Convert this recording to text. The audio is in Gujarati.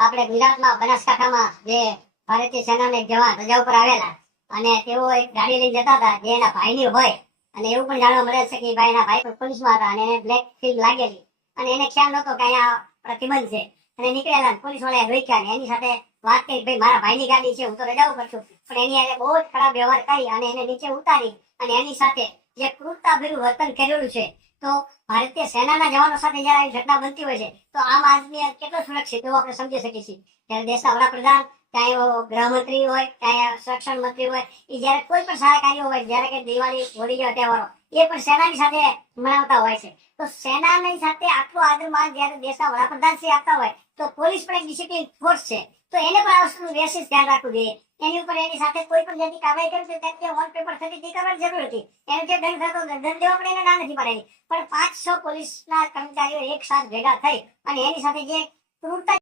આપણે ગુજરાતમાં બનાસકાંઠામાં જે ભારતીય સેનાના એક જવાન રજા ઉપર આવેલા અને તેઓ એક ગાડી લઈને જતા હતા જે એના ભાઈની હોય અને એવું પણ જાણવા મળે છે કે ભાઈના ભાઈ પણ પોલીસમાં હતા અને એને બ્લેક ફિલ્મ લાગેલી અને એને ખ્યાલ નહોતો કે અહીંયા પ્રતિબંધ છે અને નીકળેલા પોલીસ વાળાએ રોક્યા ને એની સાથે વાત કરી ભાઈ મારા ભાઈની ગાડી છે હું તો રજા ઉપર છું પણ એની આજે બહુ જ ખરાબ વ્યવહાર કરી અને એને નીચે ઉતારી અને એની સાથે જે ક્રૂરતાભર્યું વર્તન કરેલું છે તો ભારતીય સેનાના જવાનો સાથે જયારે આવી ઘટના બનતી હોય છે તો આમ આદમી કેટલો સુરક્ષિત એવું આપણે સમજી શકીએ છીએ ત્યારે દેશના વડાપ્રધાન ચાહે ગૃહમંત્રી હોય ચાહે સંરક્ષણ મંત્રી હોય એ જયારે કોઈ પણ સારા કાર્યો હોય જયારે કે દિવાળી હોળી જેવા તહેવારો એ પણ સેનાની સાથે મનાવતા હોય છે તો સેનાની સાથે આટલું આદરમાન જયારે દેશના વડાપ્રધાન શ્રી આપતા હોય તો પોલીસ પણ એક ડિસિપ્લિન ફોર્સ છે તો એને પણ આ વસ્તુનું વિશેષ ધ્યાન રાખવું જોઈએ એની ઉપર એની સાથે કોઈ પણ જાતની કાર્યવાહી કરી તેમ કે ઓન પેપર થતી તે કરવાની જરૂર હતી એને જે દંડ થતો દંડ દેવા પડે એને ના નથી પાડેલી પણ 500 પોલીસના કર્મચારીઓ એક સાથ ભેગા થઈ અને એની સાથે જે ક્રૂરતા